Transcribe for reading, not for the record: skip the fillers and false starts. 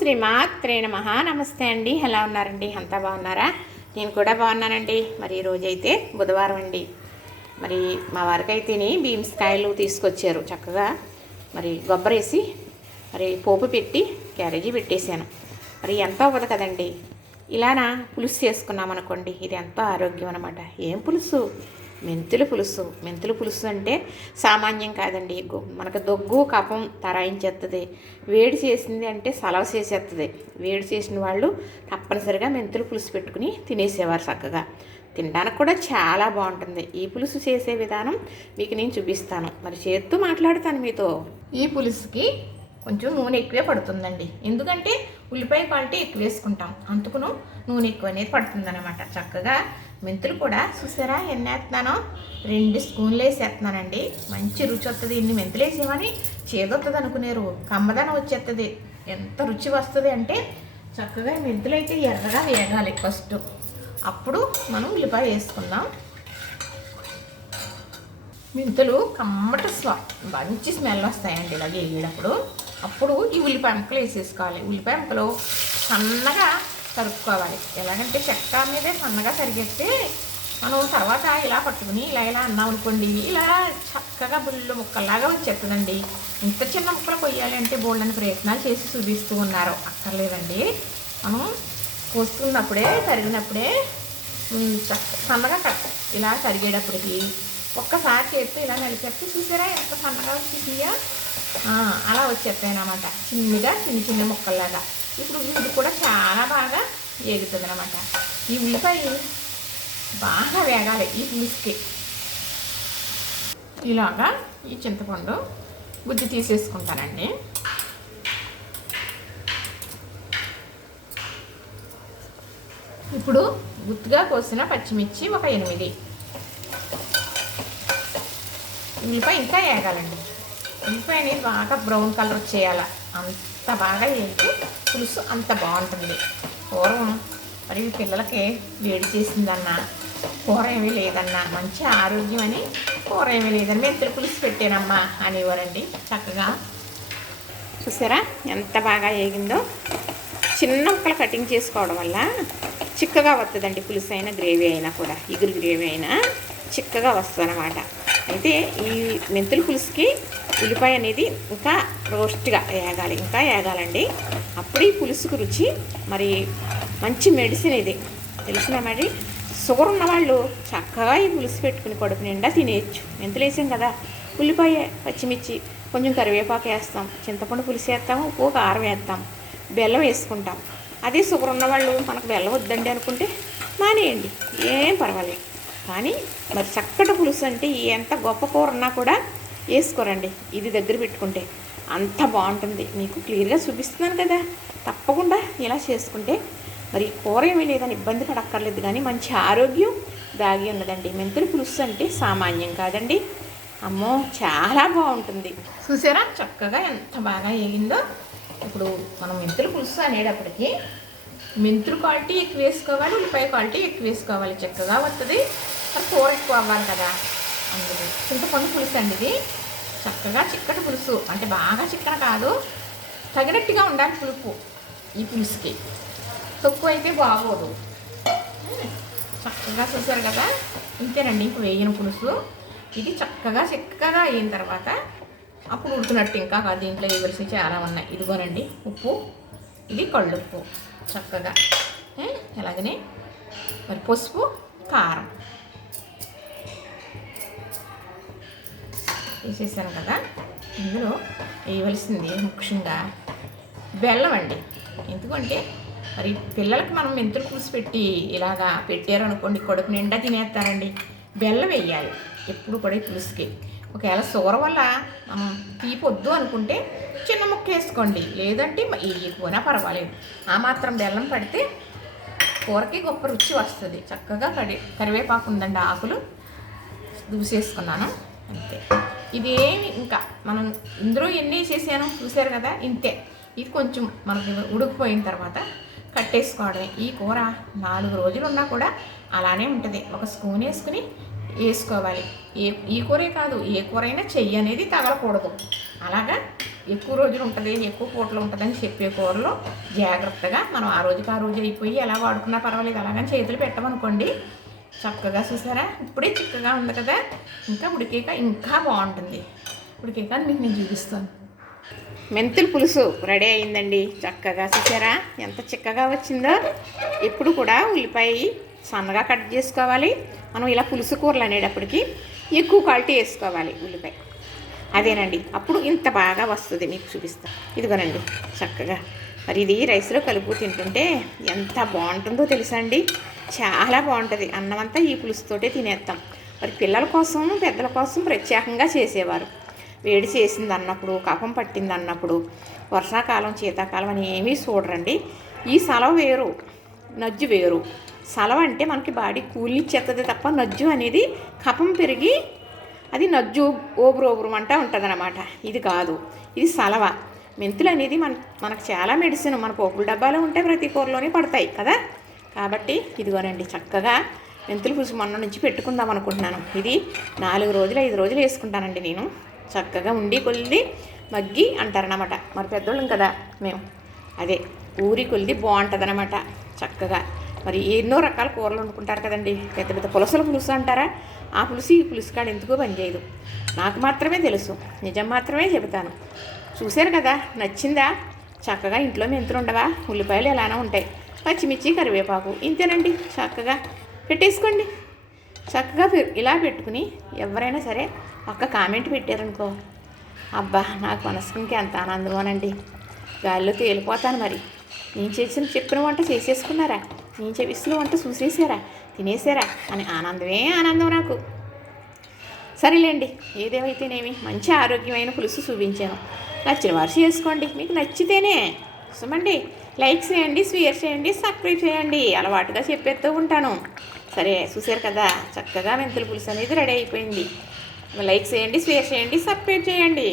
శ్రీమాత్రే నమః. నమస్తే అండి. ఎలా ఉన్నారండి? అంతా బాగున్నారా? నేను కూడా బాగున్నానండి. మరి ఈరోజైతే బుధవారం అండి. మరి మా వారికైతేని బీన్స్ కాయలు తీసుకొచ్చారు. చక్కగా మరి కొబ్బరేసి మరి పోపు పెట్టి క్యారేజీ పెట్టేశాను. మరి ఎంతో అవ్వదు కదండి. ఇలానా పులుసు చేసుకున్నాం అనుకోండి, ఇది ఎంతో ఆరోగ్యం అనమాట. ఏం పులుసు? మెంతుల పులుసు. మెంతుల పులుసు అంటే సామాన్యం కాదండి. మనకు దగ్గు కఫం తరాయించేస్తుంది. వేడి చేసింది అంటే సలవ చేసేస్తుంది. వేడి చేసిన వాళ్ళు తప్పనిసరిగా మెంతుల పులుసు పెట్టుకుని తినేసేవారు చక్కగా. తినడానికి కూడా చాలా బాగుంటుంది. ఈ పులుసు చేసే విధానం మీకు నేను చూపిస్తాను. మరి చేత్తూ మాట్లాడుతాను మీతో. ఈ పులుసుకి కొంచెం నూనె ఎక్కువే పడుతుందండి. ఎందుకంటే ఉల్లిపాయ క్వాలిటీ ఎక్కువ వేసుకుంటాం, అందుకును నూనె ఎక్కువ అనేది పడుతుందన్నమాట. చక్కగా మెంతులు కూడా చూసారా ఎన్ని వేస్తున్నానో, 2 స్పూన్లు వేసేస్తున్నానండి. మంచి రుచి వస్తుంది. ఇన్ని మెంతులు వేసేమని చేదొస్తుంది అనుకునేరు, కమ్మదనం వచ్చేస్తుంది. ఎంత రుచి వస్తుంది అంటే చక్కగా మెంతులు అయితే ఎర్రగా వేగాలి ఫస్ట్, అప్పుడు మనం ఉల్లిపాయ వేసుకుందాం. మెంతులు కమ్మటి మంచి స్మెల్ వస్తాయండి ఇలా వేగేటప్పుడు. అప్పుడు ఈ ఉల్లిపాయ ముక్కలు వేసేసుకోవాలి. ఉల్లిపాయ ముక్కలు సన్నగా తరుక్కోవాలి. ఎలాగంటే చెక్క మీదే సన్నగా తరిగేస్తే మనం తర్వాత ఇలా పట్టుకుని ఇలా అన్నాం అనుకోండి, ఇలా చక్కగా బుల్లు ముక్కల్లాగా వచ్చేస్తుందండి. ఇంత చిన్న ముక్కలు కొయ్యాలి అంటే బోల్డని ప్రయత్నాలు చేసి చూపిస్తూ ఉన్నారు. అక్కర్లేదండి, మనం కోసుకున్నప్పుడే తరిగినప్పుడే సన్నగా ఇలా తరిగేటప్పటికి ఒక్కసారి చేస్తే ఇలా నలిపేస్తే చూసారా ఎంత సన్నగా వచ్చేసియా, అలా వచ్చేస్తాయి అన్నమాట. చిన్న ముక్కల్లాగా. ఇప్పుడు ఇది కూడా చాలా బాగా వేగుతుంది అన్నమాట. ఈ ఉల్లిపాయ బాగా వేగాలి ఈ పులుసుకి. ఇలాగా ఈ చింతపండు గుజ్జు తీసేసుకుంటానండి. ఇప్పుడు గుత్తుగా కోసిన పచ్చిమిర్చి ఒక 8. ఉల్లిపాయ ఇంకా వేగాలండి. ఉల్లిపాయ అనేది బాగా బ్రౌన్ కలర్ వచ్చేయాల. అంత బాగా వేగితే పులుసు అంత బాగుంటుంది. పూర్వం మరి పిల్లలకి వేడి చేసిందన్నా, కూర ఏమీ లేదన్నా, మంచి ఆరోగ్యం అని కూర ఏమీ లేదని మెంతుల పులుసు పెట్టానమ్మా అనేవారండి. చక్కగా చూసారా ఎంత బాగా వేగిందో. చిన్న ముక్కలు కటింగ్ చేసుకోవడం వల్ల చిక్కగా వస్తుందండి. పులుసు అయినా గ్రేవీ అయినా కూడా, ఇగురు గ్రేవీ అయినా చిక్కగా వస్తుంది అన్నమాట. అయితే ఈ మెంతుల పులుసుకి ఉల్లిపాయ అనేది ఇంకా రోస్ట్గా వేగాలి, ఇంకా వేగాలండి. అప్పుడు ఈ పులుసుకు రుచి. మరి మంచి మెడిసిన్ ఇది, తెలిసిన మరి షుగర్ ఉన్నవాళ్ళు చక్కగా ఈ పులుసు పెట్టుకుని కడుపు నిండా తినేయచ్చు. మెంతులు వేసాం కదా, ఉల్లిపాయ పచ్చిమిర్చి కొంచెం కరివేపాకు వేస్తాం, చింతపండు పులుసు వేస్తాము, ఉప్పు కారం వేస్తాం, బెల్లం వేసుకుంటాం. అదే షుగర్ ఉన్నవాళ్ళు మనకు బెల్లం వద్దండి అనుకుంటే మానేయండి, ఏం పర్వాలేదు. కానీ మరి చక్కటి పులుసు అంటే ఎంత గొప్ప కూర ఉన్నా కూడా వేసుకోరండి. ఇది దగ్గర పెట్టుకుంటే అంత బాగుంటుంది. మీకు క్లియర్గా చూపిస్తున్నాను కదా. తప్పకుండా ఇలా చేసుకుంటే మరి కూర ఏమీ లేదని ఇబ్బంది పడక్కర్లేదు, కానీ మంచి ఆరోగ్యం దాగి ఉన్నదండి. మెంతుల పులుసు అంటే సామాన్యం కాదండి. అమ్మో చాలా బాగుంటుంది. చూసారా చక్కగా ఎంత బాగా వేగిందో. ఇప్పుడు మనం మెంతుల పులుసు అనేటప్పటికీ మెంతులు క్వాలిటీ ఎక్కువ వేసుకోవాలి, ఉల్లిపాయ క్వాలిటీ ఎక్కువ వేసుకోవాలి. చక్కగా వస్తుంది. కూర ఎక్కువ అవ్వాలి కదా, అందుకు చింతపండు పులుసు అండి ఇది. చక్కగా చిక్కటి పులుసు అంటే బాగా చిక్కన కాదు, తగినట్టుగా ఉండాలి పులుపు ఈ పులుసుకి. తక్కువ అయితే బాగోదు. చక్కగా చూసారు కదా, ఇంతేనండి. ఇంక వేగిన పులుసు ఇది చక్కగా అయిన తర్వాత అప్పుడు ఉడుకున్నట్టు. ఇంకా కాదు, దీంట్లో వేయవలసినవి చాలా ఉన్నాయి. ఇదిగోనండి ఉప్పు, ఇది కళ్ళుప్పు చక్కగా. అలాగనే మరి పసుపు, కారం వేసేసాను కదా. ఇందులో వేయవలసింది ముఖ్యంగా బెల్లం అండి. ఎందుకంటే మరి పిల్లలకి మనం మెంతులు పులుసు పెట్టి ఇలాగా పెట్టారు అనుకోండి, కడుపు నిండా తినేస్తారండి. బెల్లం వేయాలి ఎప్పుడు కూడా ఈ పులుసుకి. ఒకవేళ షుగర్ వల్ల మనం తీపి వద్దు అనుకుంటే చిన్న ముక్క వేసుకోండి, లేదంటే వేయకపోయినా పర్వాలేదు. ఆ మాత్రం బెల్లం పడితే కూరకి గొప్ప రుచి వస్తుంది. చక్కగా కరివేపాకు ఉందండి, ఆకులు దూసేసుకున్నాను అంతే. ఇదేమి ఇంకా మనం ఇందులో ఎన్ని వేసేసాను చూసారు కదా, ఇంతే. ఇది కొంచెం మనకి ఉడికిపోయిన తర్వాత కట్టేసుకోవడమే. ఈ కూర 4 రోజులు ఉన్నా కూడా అలానే ఉంటుంది. ఒక స్పూన్ వేసుకోవాలి. ఈ కూరే కాదు, ఏ కూర అయినా చెయ్యి అనేది తగలకూడదు. అలాగా ఎక్కువ రోజులు ఉంటుంది, ఎక్కువ పూటలు ఉంటుందని చెప్పే కూరలో జాగ్రత్తగా మనం ఆ రోజుకి ఆ రోజు అయిపోయి ఎలా వాడుకున్నా పర్వాలేదు, అలాగని చేతులు పెట్టమనుకోండి. చక్కగా చూసారా, ఇప్పుడే చిక్కగా ఉంది కదా, ఇంకా ఉడికాక ఇంకా బాగుంటుంది. ఉడికాక మీకు నేను చూపిస్తాను. మెంతుల పులుసు రెడీ అయిందండి. చక్కగా చూసారా ఎంత చిక్కగా వచ్చిందో. ఎప్పుడు కూడా ఉల్లిపాయ సన్నగా కట్ చేసుకోవాలి. మనం ఇలా పులుసు కూరలు అనేటప్పటికి ఎక్కువ క్వాలిటీ వేసుకోవాలి ఉల్లిపాయ. అదేనండి, అప్పుడు ఇంత బాగా వస్తుంది. మీకు చూపిస్తాను. ఇదిగోనండి చక్కగా. మరి ఇది రైస్లో కలుపు తింటుంటే ఎంత బాగుంటుందో తెలుసా అండి. చాలా బాగుంటుంది. అన్నం అంతా ఈ పులుసుతోటే తినేస్తాం. మరి పిల్లల కోసం పెద్దల కోసం ప్రత్యేకంగా చేసేవారు. వేడి చేసింది అన్నప్పుడు, కఫం పట్టింది అన్నప్పుడు, వర్షాకాలం శీతాకాలం అని ఏమీ చూడరండి. ఈ సలవ వేరు, నజ్జు వేరు. సలవ అంటే మనకి బాడీ కూలిచ్చేస్తుంది తప్ప, నజ్జు అనేది కఫం పెరిగి అది నజ్జు ఓబురు అంటూ ఉంటుంది అన్నమాట. ఇది కాదు, ఇది సలవ. మెంతులు అనేది మనకు చాలా మెడిసిన్. మన పోపుల డబ్బాలో ఉంటే ప్రతి కూరలోనే పడతాయి కదా. కాబట్టి ఇదిగోనండి చక్కగా మెంతులు పులుసు మొన్న నుంచి పెట్టుకుందాం అనుకుంటున్నాను. ఇది 4 రోజులు 5 రోజులు వేసుకుంటానండి నేను. చక్కగా ఉండి కొలిది మగ్గి అంటారనమాట. మరి పెద్దోళ్ళం కదా మేము, అదే ఊరి కొలిది బాగుంటుంది అనమాట చక్కగా. మరి ఎన్నో రకాల కూరలు వండుకుంటారు కదండి. పెద్ద పెద్ద పులుసు అంటారా, ఆ పులుసు ఈ పులుసు కాడ ఎందుకో పనిచేయదు. నాకు మాత్రమే తెలుసు, నిజం మాత్రమే చెబుతాను. చూశారు కదా, నచ్చిందా? చక్కగా ఇంట్లో మెంతులు ఉండవా, ఉల్లిపాయలు ఎలానే ఉంటాయి, పచ్చిమిర్చి కరివేపాకు, ఇంతేనండి. చక్కగా పెట్టేసుకోండి. చక్కగా ఇలా పెట్టుకుని ఎవరైనా సరే ఒక్క కామెంట్ పెట్టారనుకో, అబ్బా నాకు మనసుకి ఎంత ఆనందమోనండి. గాలిలో తేలిపోతాను. మరి నేను చెప్పిన వంట చేసేసుకున్నారా, నేను చేసిన వంట చూసేసారా, తినేసారా అని ఆనందం నాకు. సరేలేండి, ఏదేమైతేనేమి మంచి ఆరోగ్యమైన పులుసు చూపించాను. నచ్చిన వారు చేసుకోండి. మీకు నచ్చితేనే సుమండి లైక్ చేయండి, షేర్ చేయండి, సబ్స్క్రైబ్ చేయండి. అలవాటుగా చెప్పేస్తూ ఉంటాను. సరే చూసారు కదా, చక్కగా మెంతుల పులుసు అనేది రెడీ అయిపోయింది. లైక్ చేయండి, షేర్ చేయండి, సబ్స్క్రైబ్ చేయండి.